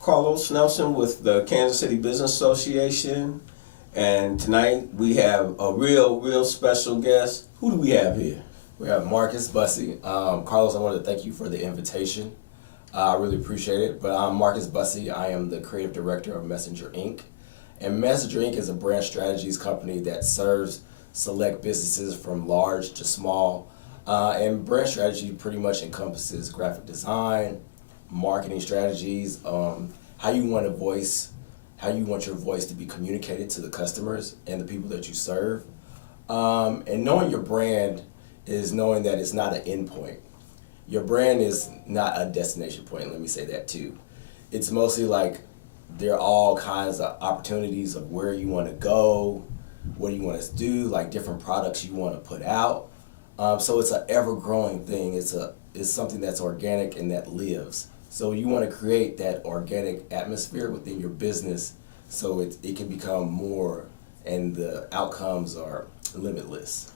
Carlos Nelson with the Kansas City Business Association, and tonight we have a real special guest. Who do we have here? We have Marques Bussey. Carlos, I wanted to thank you for the invitation. I really appreciate it. But I'm Marques Bussey. I am the creative director of Messenger Inc. And Messenger Inc. is a brand strategies company that serves select businesses from large to small. And brand strategy pretty much encompasses graphic design, marketing strategies, how you want your voice to be communicated to the customers and the people that you serve. And knowing your brand is knowing that it's not an endpoint. Your brand is not a destination point, let me say that too. It's mostly like there are all kinds of opportunities of where you want to go, what you want to do, like different products you want to put out. So it's an ever-growing thing. It's something that's organic and that lives. So you want to create that organic atmosphere within your business so it can become more and the outcomes are limitless.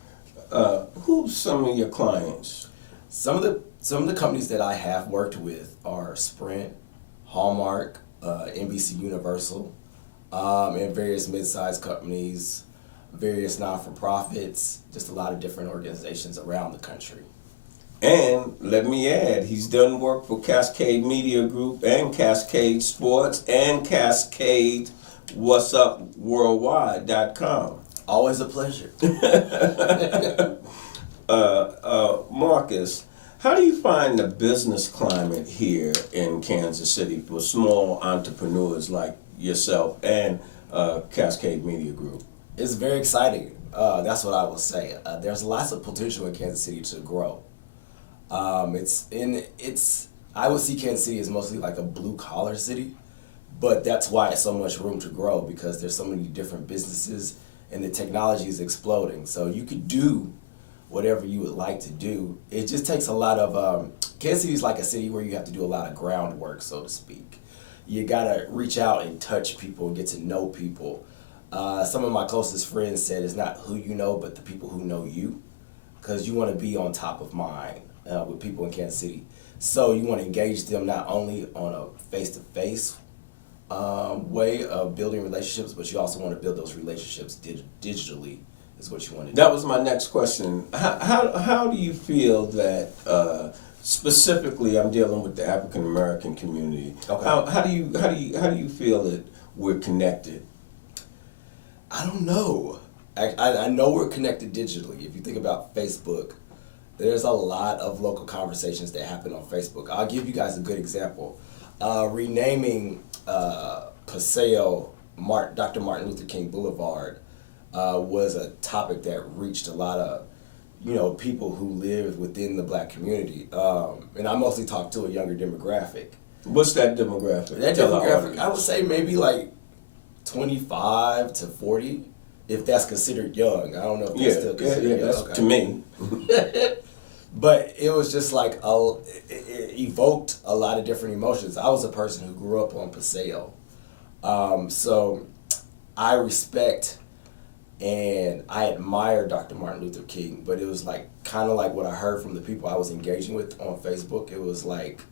Who's some of your clients? Some of the companies that I have worked with are Sprint, Hallmark, NBC Universal, and various mid-sized companies, various non-for-profits, just a lot of different organizations around the country. And let me add, he's done work for Cascade Media Group and Cascade Sports and Cascade What'sUpWorldwide.com. Always a pleasure. Marques, how do you find the business climate here in Kansas City for small entrepreneurs like yourself and Cascade Media Group? It's very exciting. That's what I will say. There's lots of potential in Kansas City to grow. I would see Kansas City as mostly like a blue collar city, but that's why it's so much room to grow because there's so many different businesses and the technology is exploding. So you could do whatever you would like to do. It just takes a lot of, Kansas City is like a city where you have to do a lot of groundwork, so to speak. You gotta reach out and touch people and get to know people. Some of my closest friends said it's not who you know, but the people who know you, because you want to be on top of mind with people in Kansas City. So you want to engage them not only on a face-to-face way of building relationships, but you also want to build those relationships digitally is what you want to do. That was my next question. How do you feel that, specifically I'm dealing with the African American community, Okay. how do you feel that we're connected? I don't know. I know we're connected digitally. If you think about Facebook, there's a lot of local conversations that happen on Facebook. I'll give you guys a good example. Renaming Paseo Dr. Martin Luther King Boulevard was a topic that reached a lot of people who live within the black community. And I mostly talk to a younger demographic. What's that demographic? That demographic, I would say maybe like 25 to 40, if that's considered young. I don't know if that's still considered young. That's okay. to me. But it was just like, it evoked a lot of different emotions. I was a person who grew up on Paseo. So I respect and I admire Dr. Martin Luther King, but it was like kind of like what I heard from the people I was engaging with on Facebook. It was like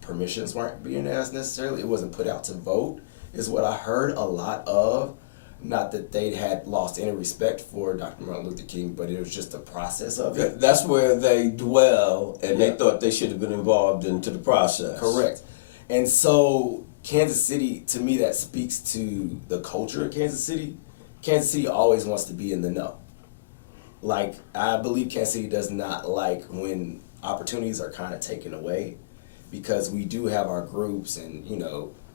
permissions weren't being asked necessarily. It wasn't put out to vote, is what I heard a lot of. Not that they had lost any respect for Dr. Martin Luther King, but it was just the process of it. That's where they dwell, and they thought they should have been involved into the process. Correct. And so Kansas City, to me, that speaks to the culture of Kansas City. Kansas City always wants to be in the know. Like, I believe Kansas City does not like when opportunities are kind of taken away, because we do have our groups and,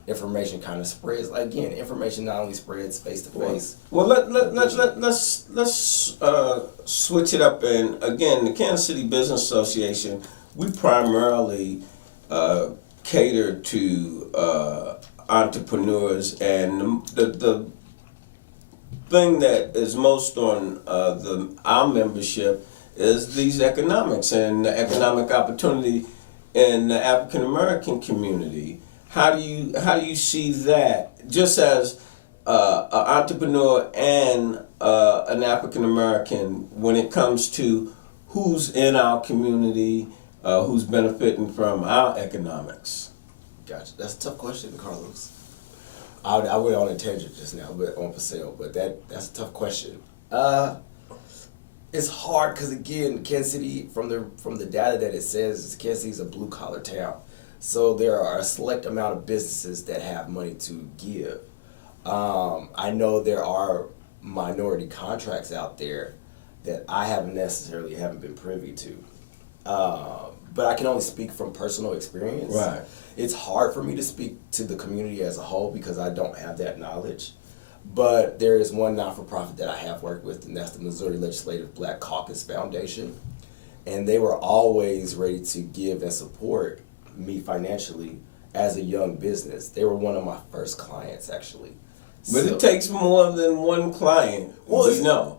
information kind of spreads. Again, information not only spreads face to face. Well, let's switch it up. And again, the Kansas City Business Association, we primarily cater to entrepreneurs, and the thing that is most on our membership is these economics and the economic opportunity in the African American community. How do you see that, just as an entrepreneur and an African American, when it comes to who's in our community, who's benefiting from our economics? Gotcha. That's a tough question, Carlos. I went on a tangent just now, but on Paseo, but that's a tough question. It's hard because again, Kansas City, from the data that it says, Kansas City is a blue collar town, so there are a select amount of businesses that have money to give. I know there are minority contracts out there that I haven't been privy to. But I can only speak from personal experience. Right. It's hard for me to speak to the community as a whole because I don't have that knowledge. But there is one not-for-profit that I have worked with, and that's the Missouri Legislative Black Caucus Foundation. And they were always ready to give and support me financially as a young business. They were one of my first clients, actually. But it takes more than one client. Well,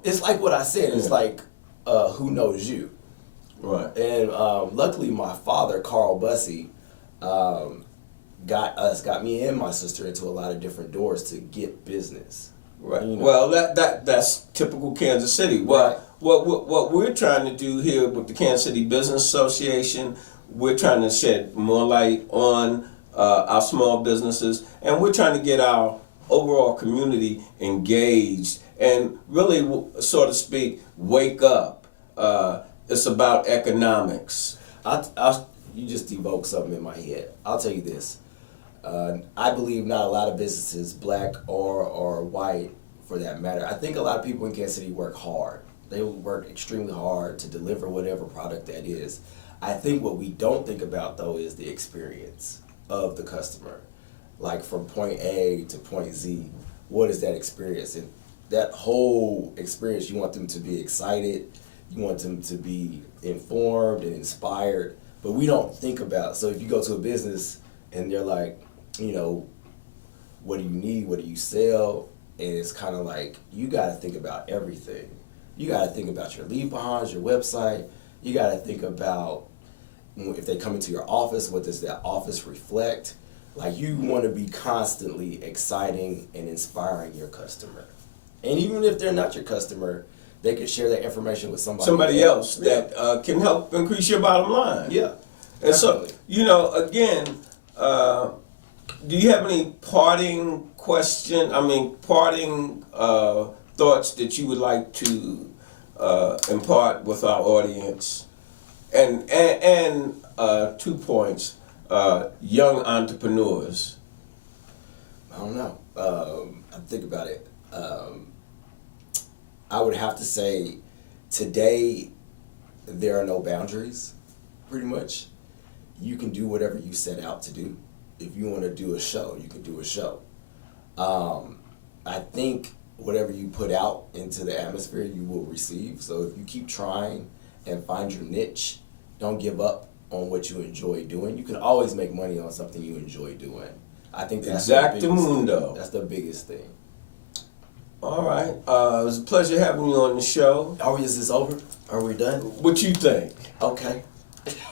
it's like what I said. It's like, who knows you? Right. And luckily, my father, Carl Bussey, got me and my sister into a lot of different doors to get business. Right. You know? Well, that's typical Kansas City. Well, what we're trying to do here with the Kansas City Business Association, we're trying to shed more light on our small businesses, and we're trying to get our overall community engaged and really, so to speak, wake up. It's about economics. You just evoked something in my head. I'll tell you this. I believe not a lot of businesses, black or white for that matter. I think a lot of people in Kansas City work hard. They work extremely hard to deliver whatever product that is. I think what we don't think about, though, is the experience of the customer. Like from point A to point Z, what is that experience? And that whole experience, you want them to be excited, you want them to be informed and inspired, but we don't think about, so if you go to a business and they're like, you know, what do you need, what do you sell? And it's kind of like, you got to think about everything. You got to think about your leave behinds, your website. You got to think about if they come into your office, what does that office reflect? Like, you want to be constantly exciting and inspiring your customer. And even if they're not your customer, they can share that information with somebody else that can help increase your bottom line. Yeah. And so, you know, again, do you have any parting thoughts that you would like to impart with our audience? And 2 points, young entrepreneurs. I don't know. I think about it. I would have to say today there are no boundaries, pretty much. You can do whatever you set out to do. If you want to do a show, you can do a show. I think whatever you put out into the atmosphere, you will receive. So if you keep trying and find your niche, don't give up on what you enjoy doing. You can always make money on something you enjoy doing. I think that's that's the biggest thing. All right. It was a pleasure having you on the show. Is this over? Are we done? What you think? Okay.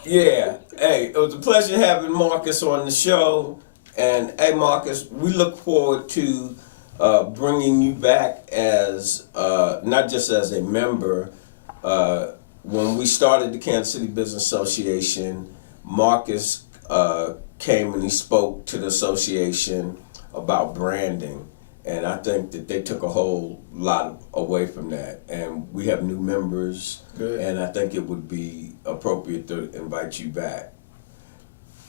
Yeah. Hey, it was a pleasure having Marques on the show. And hey, Marques, we look forward to bringing you back as not just as a member. When we started the Kansas City Business Association, Marques came and he spoke to the association about branding. And I think that they took a whole lot away from that. And we have new members. Good. And I think it would be appropriate to invite you back.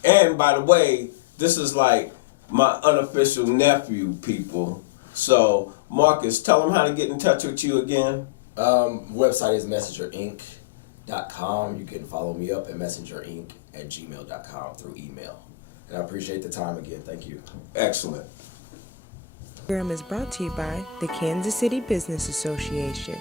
And by the way, this is like my unofficial nephew, people. So, Marques, tell them how to get in touch with you again. Website is messengerinc.com. You can follow me up at messengerinc@gmail.com through email. And I appreciate the time again. Thank you. Excellent. Program is brought to you by the Kansas City Business Association.